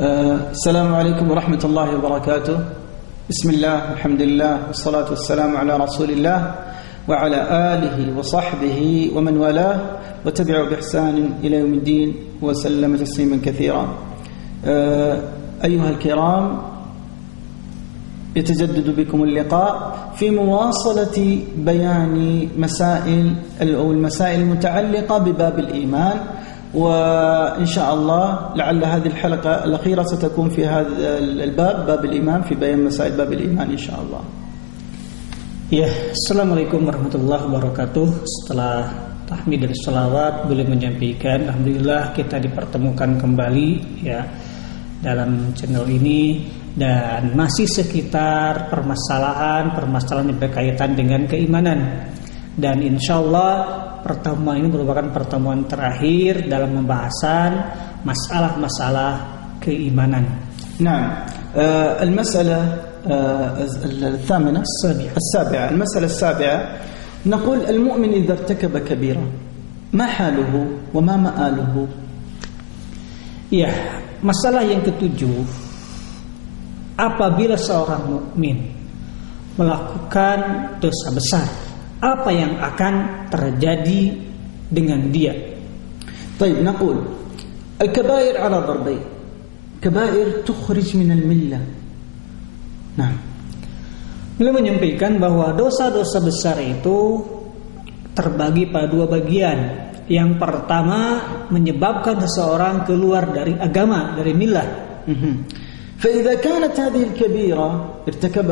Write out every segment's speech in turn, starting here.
السلام عليكم ورحمة الله وبركاته. بسم الله والحمد لله والصلاة والسلام على رسول الله وعلى آله وصحبه ومن والاه وتبعه بإحسان إلى يوم الدين وسلم تسليما كثيرا. أيها الكرام، يتجدد بكم اللقاء في مواصلة بيان المسائل المتعلقة بباب الإيمان، وإن شاء الله لعل هذه الحلقة الأخيرة ستكون في هذا الباب، باب الإيمان، في بيان مسائل باب الإيمان إن شاء الله. Ya, Assalamualaikum warahmatullahi wabarakatuh. Setelah tahmid dan salawat, boleh menyampaikan alhamdulillah kita dipertemukan kembali ya dalam channel ini, dan masih sekitar permasalahan yang berkaitan dengan keimanan. Dan insyaallah pertemuan ini merupakan pertemuan terakhir dalam pembahasan masalah-masalah keimanan. Nah, المسألة الثامنة السابعة المسألة السابعة نقول المؤمن إذا ارتكب كبيرة ما حاله وما مآله. Ya, masalah yang ketujuh, apabila seorang mukmin melakukan dosa besar, apa yang akan terjadi dengan dia? طيب نقول الكبائر على ضربين، كبائر تخرج من الملة. Nah, beliau menyampaikan bahwa dosa-dosa besar itu terbagi pada dua bagian. Yang pertama, menyebabkan seseorang keluar dari agama, dari millah. فإذا كانت هذه الكبيرة ارتكب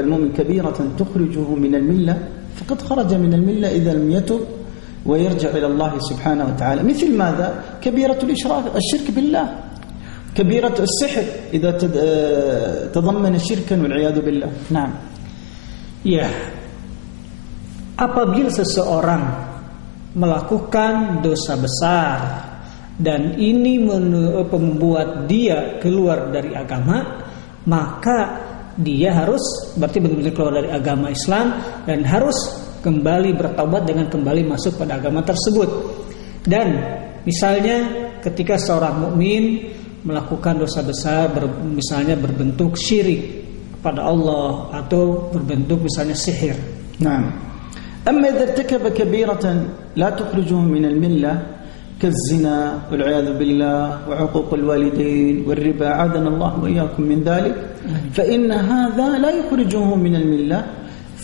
المؤمن كبيرة تخرجه من الملة فقد خرج من الملة إذا لم يتب ويرجع إلى الله سبحانه وتعالى. مثل ماذا؟ كبيرة الشرك بالله، كبيرة السحر إذا تضمن شركا والعياذ بالله. نعم. Ya, apabila seseorang melakukan dosa besar dan ini membuat dia keluar dari agama, maka dia harus berarti benar-benar keluar dari agama Islam dan harus kembali bertaubat dengan kembali masuk pada agama tersebut. Dan misalnya ketika seorang mukmin melakukan dosa besar, misalnya berbentuk syirik kepada Allah atau berbentuk misalnya sihir. Nah, amma idza irtakaba kabiratan la tukhrijuhu min al-millah كالزنا والعياذ بالله وعقوق الوالدين والربا، عاذنا الله وإياكم من ذلك، فإن هذا لا يخرجه من الملة،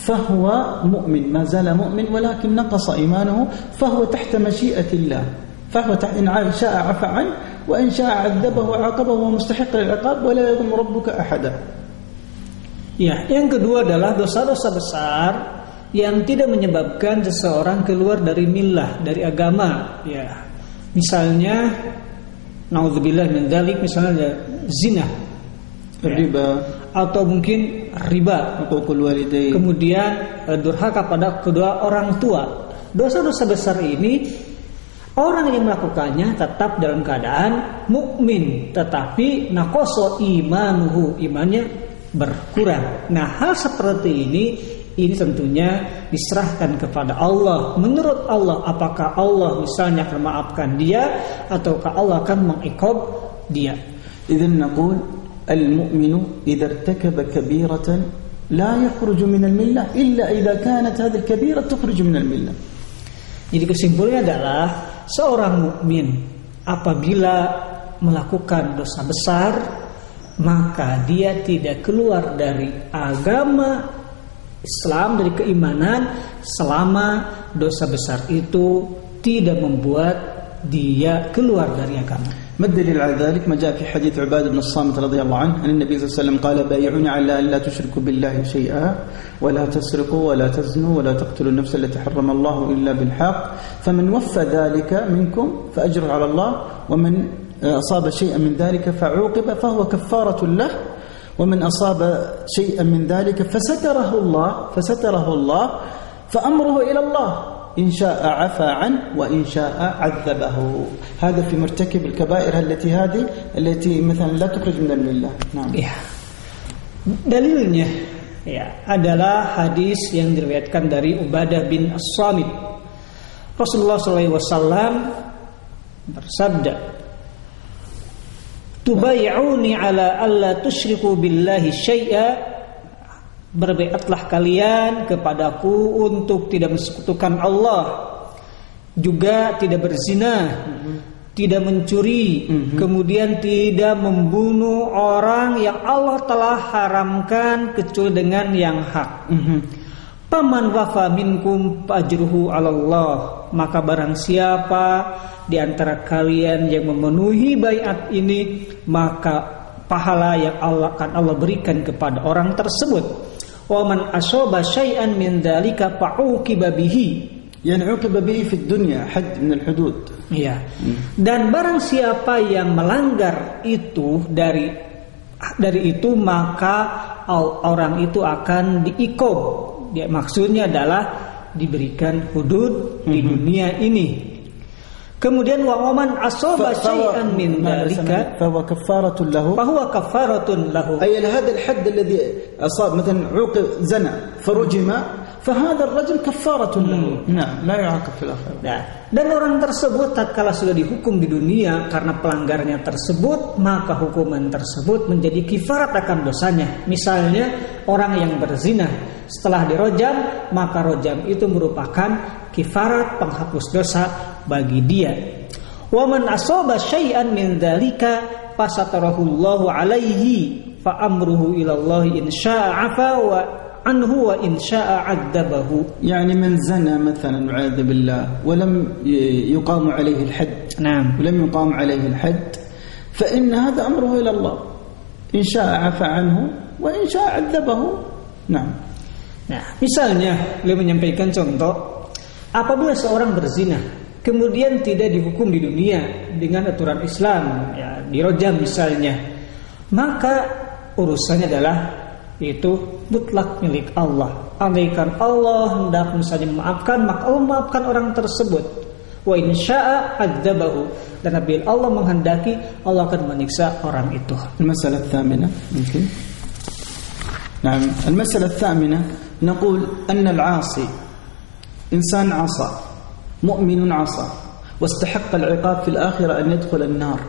فهو مؤمن، ما زال مؤمن ولكن نقص إيمانه، فهو تحت مشيئة الله، فهو إن شاء عفى عنه وإن شاء عذبه وعاقبه ومستحق للعقاب ولا يظلم ربك أحدا. Ya, yang kedua adalah dosa-dosa besar yang tidak menyebabkan seseorang keluar dari millah, dari agama. Ya, misalnya, naudzubillah min dzalik, misalnya zina, riba, atau mungkin riba, huququl walidain, kemudian durhaka pada kedua orang tua. Dosa-dosa besar ini orang yang melakukannya tetap dalam keadaan mukmin, tetapi naqasa imanuhu, imannya berkurang. Nah, hal seperti ini tentunya diserahkan kepada Allah. Menurut Allah, apakah Allah misalnya akan memaafkan dia ataukah Allah akan mengiqab dia? Idzan naqul al-mu'minu idza irtakaba kabiratan la yakhruju min al-millah illa idza kanat hadhihi al-kabirah tukhruju min al-millah. Jadi kesimpulannya adalah seorang mukmin apabila melakukan dosa besar, maka dia tidak keluar dari agama Islam, dari keimanan, selama dosa besar itu tidak membuat dia keluar dari agama. ما الدليل على ذلك؟ ما جاء في حديث عبادة بن الصامت رضي الله عنه أن النبي صلى الله عليه وسلم قال بايعوني على أن لا تشركوا بالله شيئا ولا تسرقوا ولا تزنوا ولا تقتلوا النفس التي حرم الله إلا بالحق فمن وفى ذلك منكم فأجره على الله ومن أصاب شيئا من ذلك فعوقب فهو كفارة له ومن أصاب شيئا من ذلك فستره الله فأمره إلى الله إن شاء عفى عنه وإن شاء عذبه. هذا في مرتكب الكبائر التي مثلا لا تخرج من الملة. نعم. Ya. Dalilnya ya adalah hadis yang diriwayatkan dari Ubadah bin As-Samit. Rasulullah SAW bersabda, Tubay'uni ala alla tusyriku billahi syai'a, berbaiatlah kalian kepadaku untuk tidak mensekutukan Allah, juga tidak berzina, tidak mencuri, kemudian tidak membunuh orang yang Allah telah haramkan kecuali dengan yang hak. Paman wafa minkum ajruhu 'ala Allah, maka barang siapa di antara kalian yang memenuhi baiat ini, maka pahala yang akan Allah berikan kepada orang tersebut. Wa man asaba syai'an min dzalika fa'uqiba bihi, yani uqiba bihi fi dunya hadd min al-hudud. Iya. Dan barang siapa yang melanggar itu dari itu, maka orang itu akan diiqab. Dia maksudnya adalah diberikan hudud di dunia ini. Kemudian wa man asaba syai'an min dzalika fa huwa kaffaratun lahu ay hadha al-hadd alladhi asab مثلا عوق زنا فرجم فهذا الرجل كفارة له لا يعاقب في الآخرة. Dan orang tersebut tatkala sudah dihukum di dunia karena pelanggarnya tersebut, maka hukuman tersebut menjadi kifarat akan dosanya. Misalnya orang yang berzina, setelah dirojam, maka rojam itu merupakan kifarat penghapus dosa bagi dia. Wa man asaba syai'an min dzalika fasatarahullahu alaihi fa amruhu ila Allah in syaa'a afa wa anhu wa in syaa'a 'adzabahu. يعني من زنى مثلا والعياذ بالله ولم يقام عليه الحد. نعم. ولم يقام عليه الحد فإن هذا أمره إلى الله إن شاء عفى عنه وإن شاء عذبه. نعم. Nah, misalnya beliau menyampaikan contoh, apabila seorang berzina kemudian tidak dihukum di dunia dengan aturan Islam, ya dirojam misalnya, maka urusannya adalah itu mutlak milik Allah. Andaikan Allah hendak misalnya memaafkan, maka Allah memaafkan orang tersebut. Wa in syaa'a 'adzabahu, dan apabila Allah menghendaki, Allah akan menyiksa orang itu. المسألة الثامنة ممكن. نعم، المسألة الثامنة نقول أن العاصي إنسان عصى، مؤمن عصى واستحق العقاب في الآخرة أن يدخل النار،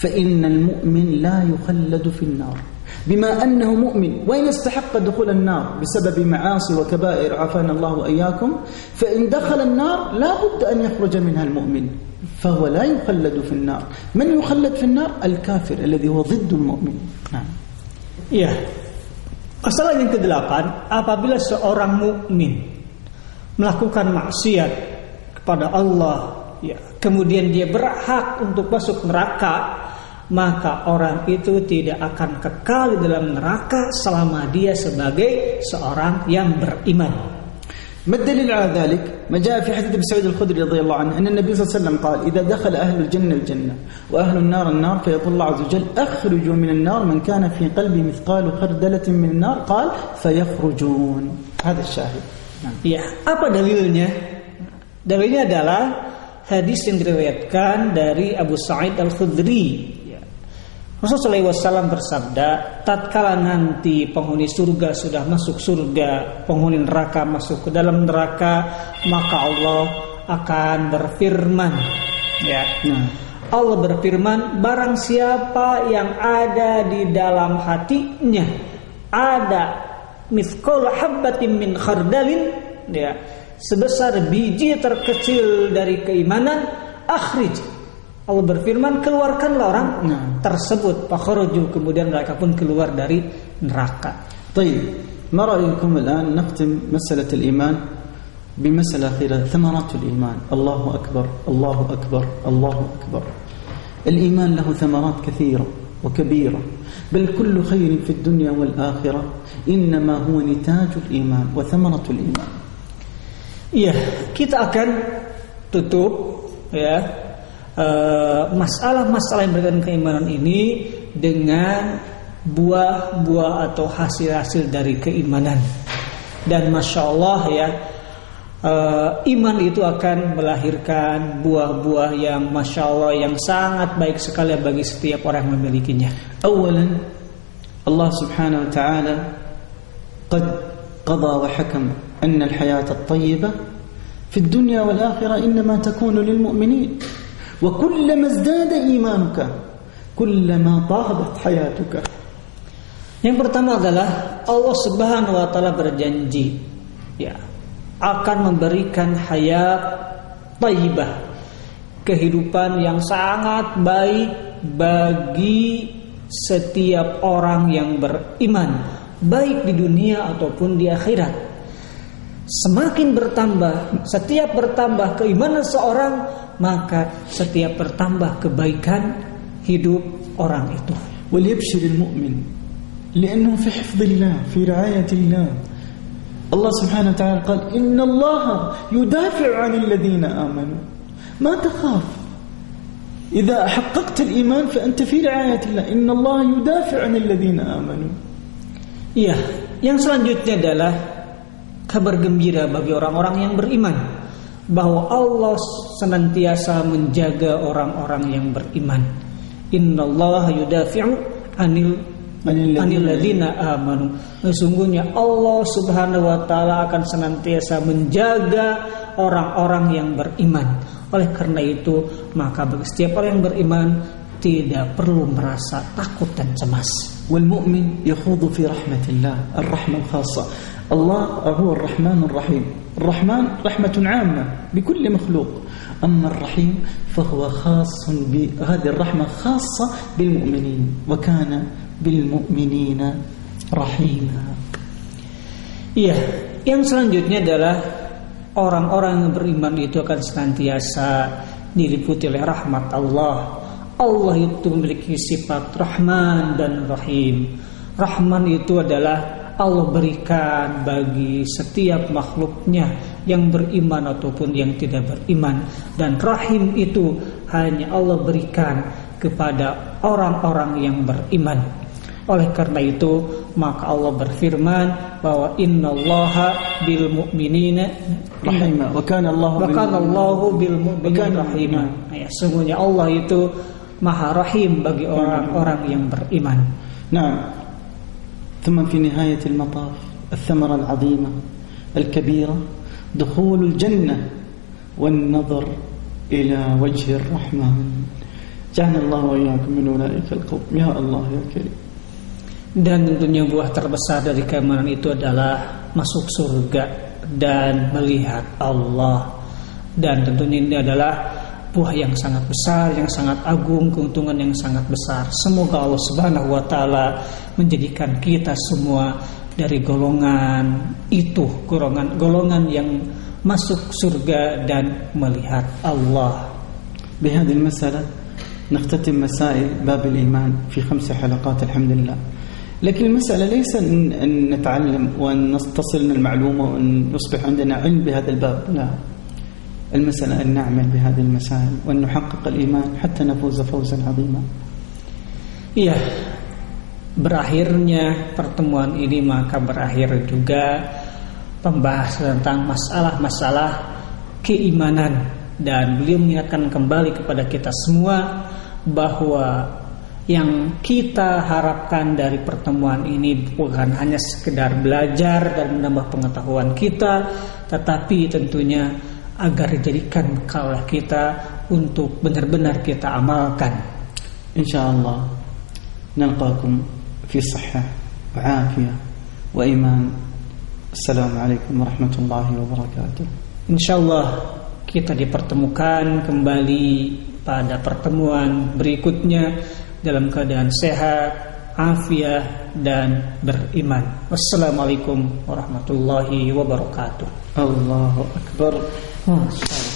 فإن المؤمن لا يخلد في النار بما أنه مؤمن، وإن استحق دخول النار بسبب معاصي وكبائر عافانا الله وإياكم، فإن دخل النار لا بد أن يخرج منها المؤمن، فهو لا يخلد في النار. من يخلد في النار؟ الكافر الذي هو ضد المؤمن. نعم. Ya. Masalah yang ke-8, apabila seorang mukmin melakukan maksiat kepada Allah, ya, kemudian dia berhak untuk masuk neraka, maka orang itu tidak akan kekal di dalam neraka selama dia sebagai seorang yang beriman. ما الدليل على ذلك؟ ما جاء في حديث ابي سعيد الخدري رضي الله عنه ان النبي صلى الله عليه وسلم قال: اذا دخل اهل الجنه الجنه واهل النار النار فيقول الله عز وجل: اخرجوا من النار من كان في قلبه مثقال خردله من النار، قال: فيخرجون. هذا الشاهد. Ya, apa dalilnya? Dalilnya adalah hadis yang diriwayatkan dari Abu Sa'id Al-Khudri. Rasulullah SAW bersabda, tatkala nanti penghuni surga sudah masuk surga, penghuni neraka masuk ke dalam neraka, maka Allah akan berfirman, ya. Allah berfirman, barang siapa yang ada di dalam hatinya ada mithqal habbatin min khardalin, ya, sebesar biji terkecil dari keimanan, akhrij. Allah berfirman, keluarkanlah orang tersebut. Fakharuju, kemudian mereka pun keluar dari neraka. طيب، ما رأيكم الآن نختم مسألة الإيمان بمسألة أخيرة، ثمرات الإيمان. الله أكبر، الله أكبر، الله أكبر. الإيمان له ثمرات كثيرة وكبيرة، بل كل خير في الدنيا والآخرة إنما هو نتاج الإيمان وثمرة الإيمان. Iya, kita akan tutup, ya, masalah-masalah yang berkaitan keimanan ini dengan buah-buah atau hasil-hasil dari keimanan. Dan Masya Allah, ya, iman itu akan melahirkan buah-buah yang Masya Allah, yang sangat baik sekali bagi setiap orang yang memilikinya. أولا الله سبحانه وتعالى قد قضى وحكم أن الحياة الطيبة في الدنيا والآخرة إنما تكون للمؤمنين، وكلما ازداد إيمانك كلما طابت حياتك. Yang pertama adalah Allah Subhanahu wa taala berjanji akan memberikan hayat thayyibah, kehidupan yang sangat baik bagi setiap orang yang beriman, baik di dunia ataupun di akhirat. Semakin bertambah, setiap bertambah keimanan seorang, maka setiap bertambah kebaikan hidup orang itu. وليبشر المؤمن لأنه في حفظ الله في رعاية الله. الله سبحانه وتعالى قال إن الله يدافع عن الذين آمنوا ما تخاف. إذا حققت الإيمان فأنت في رعاية الله. إن الله يدافع عن الذين آمنوا. Iya, yang selanjutnya adalah kabar gembira bagi orang-orang yang beriman, bahwa Allah senantiasa menjaga orang-orang yang beriman. Innallaha yudafi'u anil ladzina amanu. Sesungguhnya Allah Subhanahu wa taala akan senantiasa menjaga orang-orang yang beriman. Oleh karena itu, maka bagi setiap orang yang beriman tidak perlu merasa takut dan cemas. والمؤمن يخوض في رحمة الله، الرحمة الخاصة. الله هو الرحمن الرحيم. الرحمن رحمة عامة بكل مخلوق، أما الرحيم فهو خاص بهذه الرحمة خاصة بالمؤمنين، وكان بالمؤمنين رحيما. Iya, yang selanjutnya adalah orang-orang yang beriman itu akan senantiasa diliputi oleh rahmat Allah. Allah itu memiliki sifat Rahman dan Rahim. Rahman itu adalah Allah berikan bagi setiap makhluknya yang beriman ataupun yang tidak beriman. Dan Rahim itu hanya Allah berikan kepada orang-orang yang beriman. Oleh karena itu, maka Allah berfirman bahwa innallaha bil mu'minina rahima wa kana Allahu bil mu'minina rahima. Ya, sungguhnya Allah itu Maha Rahim bagi orang-orang yang beriman. نعم. ثم في نهاية المطاف الثمرة العظيمة الكبيرة دخول الجنة والنظر إلى وجه الرحمن. جعلنا الله وإياكم من أولئك القوم يا الله يا كريم. Dan tentunya buah terbesar dari keimanan itu adalah masuk surga dan melihat Allah. Dan tentunya ini adalah buah yang sangat besar, yang sangat agung, keuntungan yang sangat besar. Semoga Allah Subhanahu wa taala menjadikan kita semua dari golongan itu, golongan yang masuk surga dan melihat Allah. بهذه المسألة نختتم مسائل باب الإيمان في 5 حلقات الحمد لله. لكن المسألة ليس أن نتعلم وأن تصلنا المعلومة وأن يصبح عندنا علم بهذا الباب، لا. المسألة أن نعمل بهذه المسائل وأن نحقق الإيمان حتى نفوز فوزا عظيما. Iya, berakhirnya pertemuan ini maka berakhir juga pembahasan tentang masalah-masalah keimanan, dan beliau mengingatkan kembali kepada kita semua bahwa yang kita harapkan dari pertemuan ini bukan hanya sekedar belajar dan menambah pengetahuan kita, tetapi tentunya agar dijadikan bekal kita untuk benar-benar kita amalkan. Insyaallah nalqakum fi sihhah wa afiyah wa iman. Assalamualaikum warahmatullahi wabarakatuh. Insyaallah kita dipertemukan kembali pada pertemuan berikutnya dalam keadaan sehat, afiah dan beriman. Wassalamualaikum warahmatullahi wabarakatuh. Allahu akbar. Masya Allah.